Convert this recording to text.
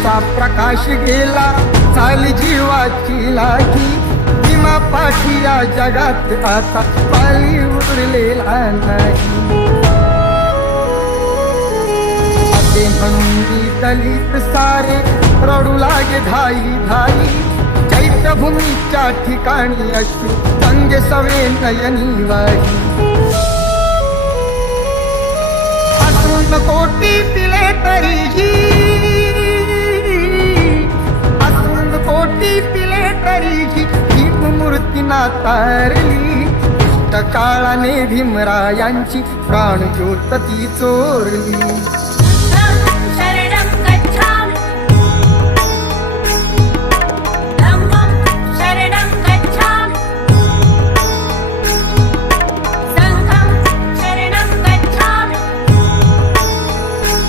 ज्योतीचा प्रकाश गेला, चाली जीवाची लागी. भीमा पाठी या जगात आता पाली उरलेला नाही. असे म्हणून दलित सारे रडू लागे धाई धाई. चैत्यभूमीच्या ठिकाणी अश्रू गंगे सवे नयनी वाही. असून कोटी करीची भीम मूर्तीना तारली काळाने भीमरायांची प्राणज्योत ती चोरली.